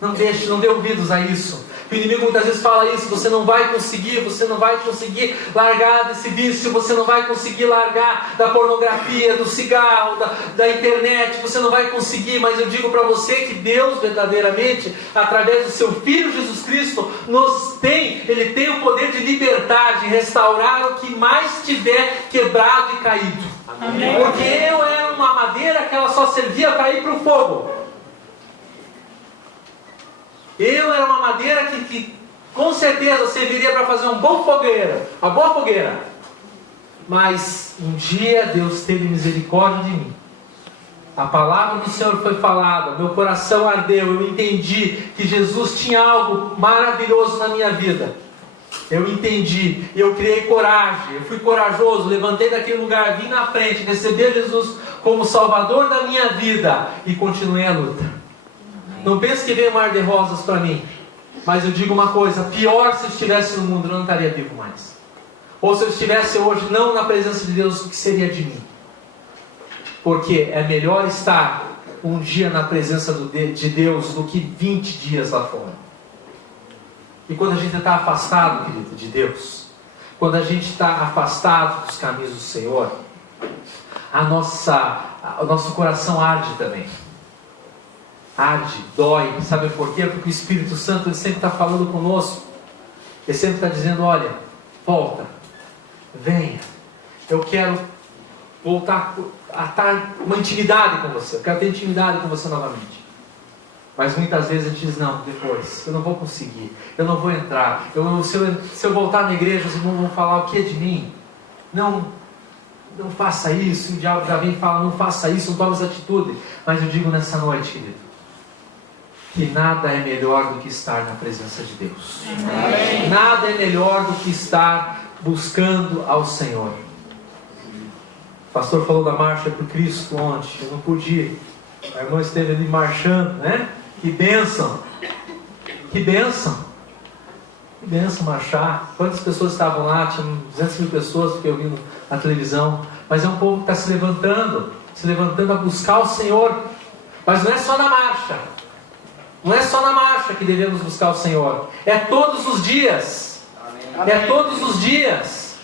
Não deixe, não dê ouvidos a isso. O inimigo muitas vezes fala isso, você não vai conseguir largar desse vício, você não vai conseguir largar da pornografia, do cigarro, da internet, você não vai conseguir. Mas eu digo para você que Deus verdadeiramente, através do seu Filho Jesus Cristo, Ele tem o poder de libertar, de restaurar o que mais tiver quebrado e caído. Amém. Porque eu era uma madeira que ela só servia para ir para o fogo. Eu era uma madeira que com certeza serviria para fazer uma boa fogueira. Mas um dia Deus teve misericórdia de mim. A palavra do Senhor foi falada, meu coração ardeu, eu entendi que Jesus tinha algo maravilhoso na minha vida. Eu entendi, eu criei coragem, eu fui corajoso, levantei daquele lugar, vim na frente, recebi Jesus como Salvador da minha vida e continuei a luta. Não pense que veio um mar de rosas para mim. Mas eu digo uma coisa, pior se eu estivesse no mundo, eu não estaria vivo mais. Ou se eu estivesse hoje não na presença de Deus, o que seria de mim? Porque é melhor estar um dia na presença de Deus do que 20 dias lá fora. E quando a gente está afastado, querido, de Deus, quando a gente está afastado dos caminhos do Senhor, o nosso coração arde também. Arde, dói, sabe por quê? Porque o Espírito Santo ele sempre está falando conosco, ele sempre está dizendo, olha, volta, venha, eu quero voltar estar uma intimidade com você. Eu quero ter intimidade com você novamente. Mas muitas vezes a gente diz, não, depois, eu não vou conseguir, eu não vou entrar, se eu voltar na igreja, os irmãos vão falar o que é de mim? Não faça isso, o diabo já vem e fala, não faça isso, não tome essa atitude. Mas eu digo nessa noite, querido, que nada é melhor do que estar na presença de Deus. Amém. Nada é melhor do que estar buscando ao Senhor. O pastor falou da marcha por Cristo ontem, eu não pude ir. A irmã esteve ali marchando, né? Que bênção! Que bênção! Que bênção marchar. Quantas pessoas estavam lá? Tinha 200 mil pessoas que eu vi na televisão. Mas é um povo que está se levantando a buscar o Senhor. Mas não é só na marcha. Não é só na marcha que devemos buscar o Senhor. É todos os dias. É todos os dias.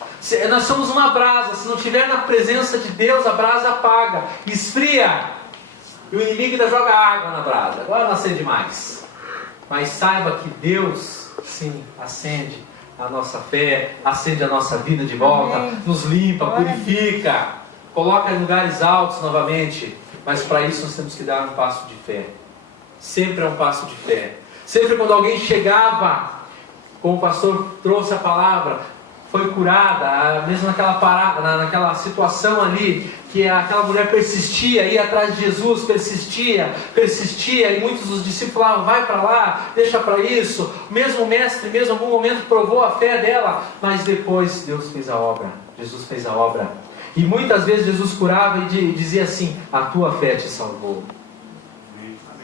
Nós somos uma brasa. Se não estiver na presença de Deus, a brasa apaga, esfria. E o inimigo ainda joga água na brasa. Agora não acende mais. Mas saiba que Deus, sim, acende a nossa fé, acende a nossa vida de volta, amém, nos limpa, purifica, coloca em lugares altos novamente. Mas para isso nós temos que dar um passo de fé. Sempre é um passo de fé. Sempre quando alguém chegava, como o pastor trouxe a palavra, foi curada, mesmo naquela parada, naquela situação ali, que aquela mulher persistia, ia atrás de Jesus, persistia, e muitos dos discípulos falavam, vai para lá, deixa para isso. Mesmo o mestre, mesmo em algum momento provou a fé dela, mas depois Deus fez a obra, Jesus fez a obra. E muitas vezes Jesus curava e dizia assim, a tua fé te salvou.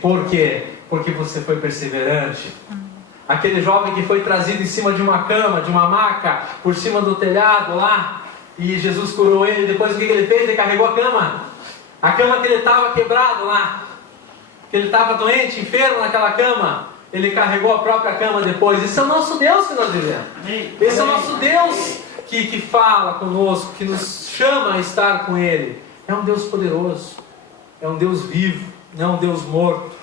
Por quê? Porque você foi perseverante. Aquele jovem que foi trazido em cima de uma cama, de uma maca, por cima do telhado lá, e Jesus curou ele. Depois o que ele fez? Ele carregou a cama que ele estava quebrado lá, que ele estava doente, enfermo naquela cama. Ele carregou a própria cama depois. Esse é o nosso Deus que nós vivemos. Esse é o nosso Deus que fala conosco, que nos chama a estar com Ele. É um Deus poderoso, é um Deus vivo, não é um Deus morto.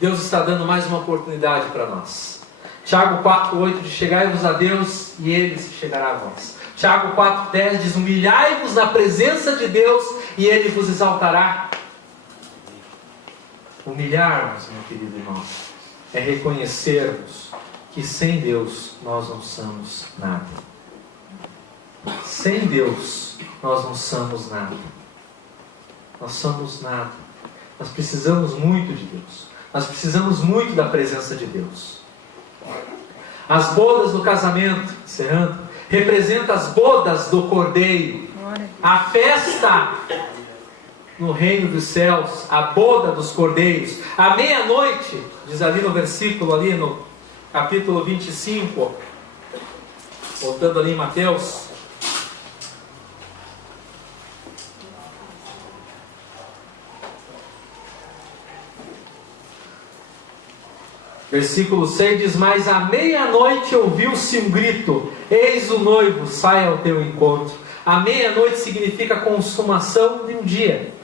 Deus está dando mais uma oportunidade para nós. Tiago 4,8 diz, chegai-vos a Deus e Ele se chegará a vós. Tiago 4,10 diz, humilhai-vos na presença de Deus e Ele vos exaltará. Humilhar-nos, meu querido irmão, é reconhecermos que sem Deus nós não somos nada. Sem Deus nós não somos nada. Nós somos nada. Nós precisamos muito de Deus. Nós precisamos muito da presença de Deus. As bodas do casamento, encerrando, representam as bodas do Cordeiro. A festa no reino dos céus, a boda dos cordeiros. À meia-noite, diz ali no versículo, ali no capítulo 25, voltando ali em Mateus. Versículo 6 diz, mas à meia-noite ouviu-se um grito, eis o noivo, sai ao teu encontro. A meia-noite significa a consumação de um dia.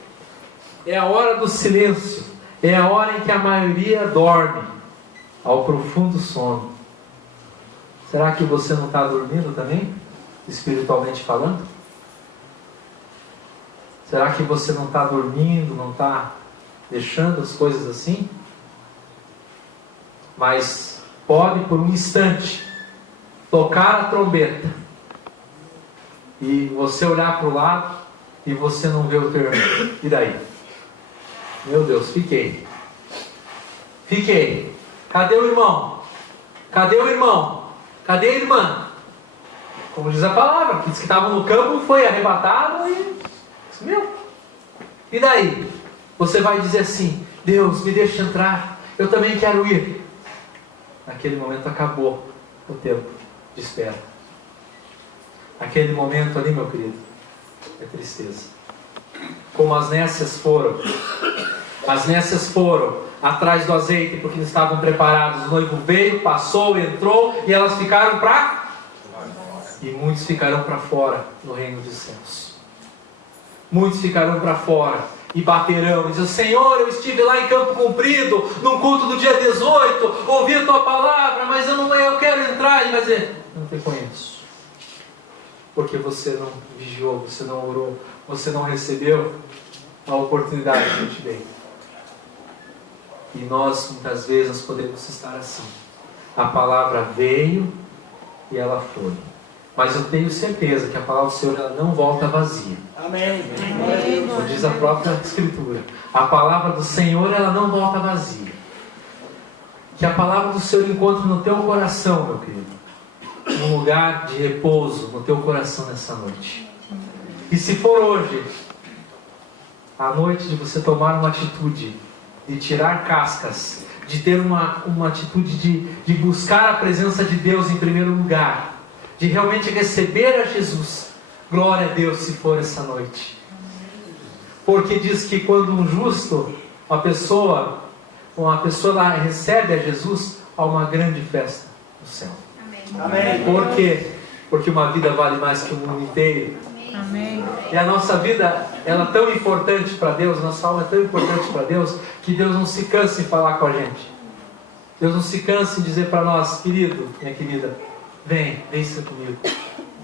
É a hora do silêncio, é a hora em que a maioria dorme, ao profundo sono. Será que você não está dormindo também, espiritualmente falando? Será que você não está dormindo, não está deixando as coisas assim? Mas pode por um instante tocar a trombeta e você olhar para o lado e você não vê o teu irmão. E daí? Meu Deus, fiquei. Cadê o irmão? Cadê o irmão? Cadê a irmã? Como diz a palavra, que diz que estava no campo, foi arrebatado e sumiu. E daí? Você vai dizer assim, Deus, me deixa entrar, eu também quero ir. Naquele momento acabou o tempo de espera. Aquele momento ali, meu querido, é tristeza. Como as nécias foram. As nécias foram atrás do azeite porque não estavam preparados. O noivo veio, passou, entrou e elas ficaram para... E muitos ficarão para fora no reino dos céus. Muitos ficarão para fora e baterão, e dizem, Senhor, eu estive lá em Campo Comprido, num culto do dia 18, ouvi a tua palavra, mas eu quero entrar. Ele vai dizer, não te conheço. porque você não vigiou, você não orou, você não recebeu a oportunidade que eu te dei. E nós, muitas vezes, nós podemos estar assim. A palavra veio e ela foi. Mas eu tenho certeza que a palavra do Senhor, ela não volta vazia. Amém. Como diz a própria Escritura. A palavra do Senhor, ela não volta vazia. Que a palavra do Senhor encontre no teu coração, meu querido, um lugar de repouso no teu coração nessa noite. E se for hoje a noite de você tomar uma atitude de tirar cascas, de ter uma atitude de buscar a presença de Deus em primeiro lugar, de realmente receber a Jesus, glória a Deus se for essa noite. Porque diz que quando um justo, uma pessoa lá recebe a Jesus, há uma grande festa no céu. Amém. Por quê? Porque uma vida vale mais que o mundo inteiro. Amém. E a nossa vida, ela é tão importante para Deus, nossa alma é tão importante para Deus, que Deus não se cansa em falar com a gente. Deus não se cansa em dizer para nós, querido, minha querida, vem ser comigo.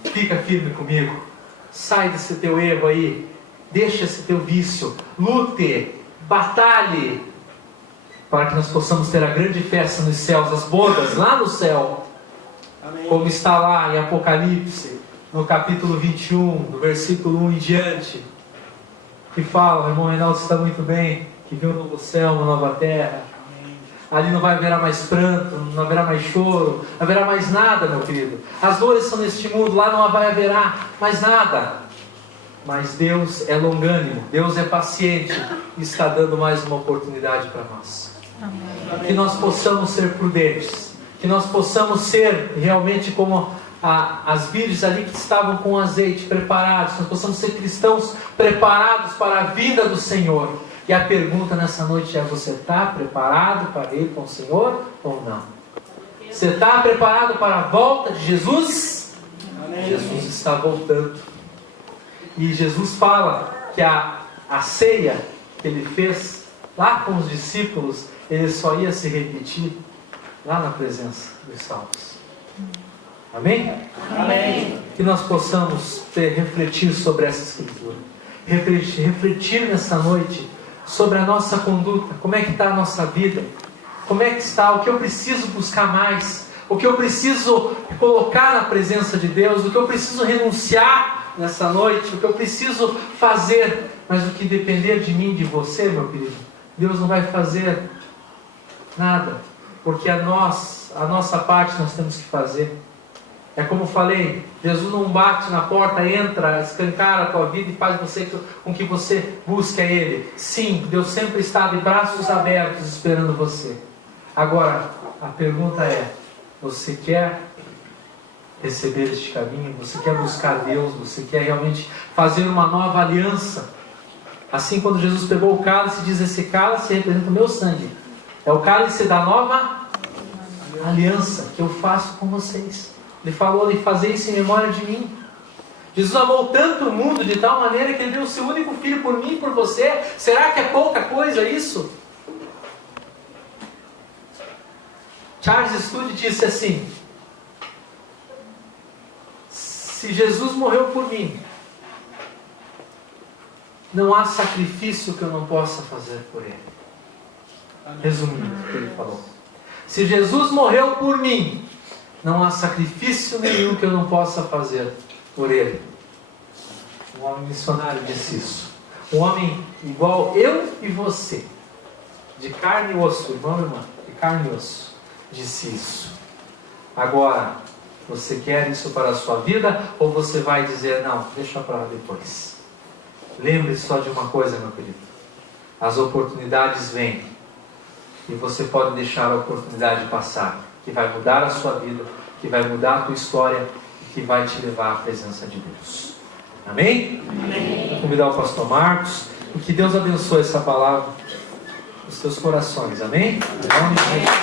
Fica firme comigo. Sai desse teu erro aí. Deixa esse teu vício. Lute, batalhe, para que nós possamos ter a grande festa nos céus, as bodas lá no céu. Amém. Como está lá em Apocalipse, no capítulo 21, do versículo 1 em diante, que fala, o irmão Reinaldo está muito bem, que viu um novo céu, uma nova terra. Ali não vai haver mais pranto, não haverá mais choro, não haverá mais nada, meu querido. As dores são neste mundo, lá não vai haver mais nada. Mas Deus é longânimo, Deus é paciente e está dando mais uma oportunidade para nós. Amém. Que nós possamos ser prudentes, que nós possamos ser realmente como as virgens ali que estavam com azeite preparados, nós possamos ser cristãos preparados para a vinda do Senhor. E a pergunta nessa noite é: você está preparado para ir com o Senhor ou não? Você está preparado para a volta de Jesus? Amém. Jesus está voltando. E Jesus fala que a ceia que ele fez lá com os discípulos, ele só ia se repetir lá na presença dos salvos. Amém? Amém. Que nós possamos refletir sobre essa escritura. Refletir nessa noite sobre a nossa conduta. Como é que está a nossa vida? Como é que está? O que eu preciso buscar mais? O que eu preciso colocar na presença de Deus? O que eu preciso renunciar nessa noite? O que eu preciso fazer? Mas o que depender de mim, de você, meu querido, Deus não vai fazer nada. Porque a nossa parte nós temos que fazer. É como eu falei, Jesus não bate na porta, entra, escancara a tua vida e faz com que você busque a Ele. Sim, Deus sempre está de braços abertos esperando você. Agora, a pergunta é: você quer receber este caminho? Você quer buscar Deus? Você quer realmente fazer uma nova aliança? Assim, quando Jesus pegou o cálice, diz: esse cálice representa o meu sangue. É o cálice da nova aliança que eu faço com vocês. Ele falou: de fazer isso em memória de mim. Jesus amou tanto o mundo de tal maneira que Ele deu o seu único filho por mim e por você. Será que é pouca coisa isso? Charles Studi disse assim: se Jesus morreu por mim, não há sacrifício que eu não possa fazer por Ele. Resumindo o que ele falou: se Jesus morreu por mim, não há sacrifício nenhum que eu não possa fazer por Ele. Um homem missionário disse isso. Um homem igual eu e você, de carne e osso, irmão e irmã, de carne e osso, disse isso. Agora, você quer isso para a sua vida, ou você vai dizer: não, deixa para depois? Lembre-se só de uma coisa, meu querido: as oportunidades vêm, e você pode deixar a oportunidade passar, que vai mudar a sua vida, que vai mudar a tua história, e que vai te levar à presença de Deus. Amém? Amém. Vou convidar o pastor Marcos, e que Deus abençoe essa palavra nos teus corações. Amém? Em nome de Jesus.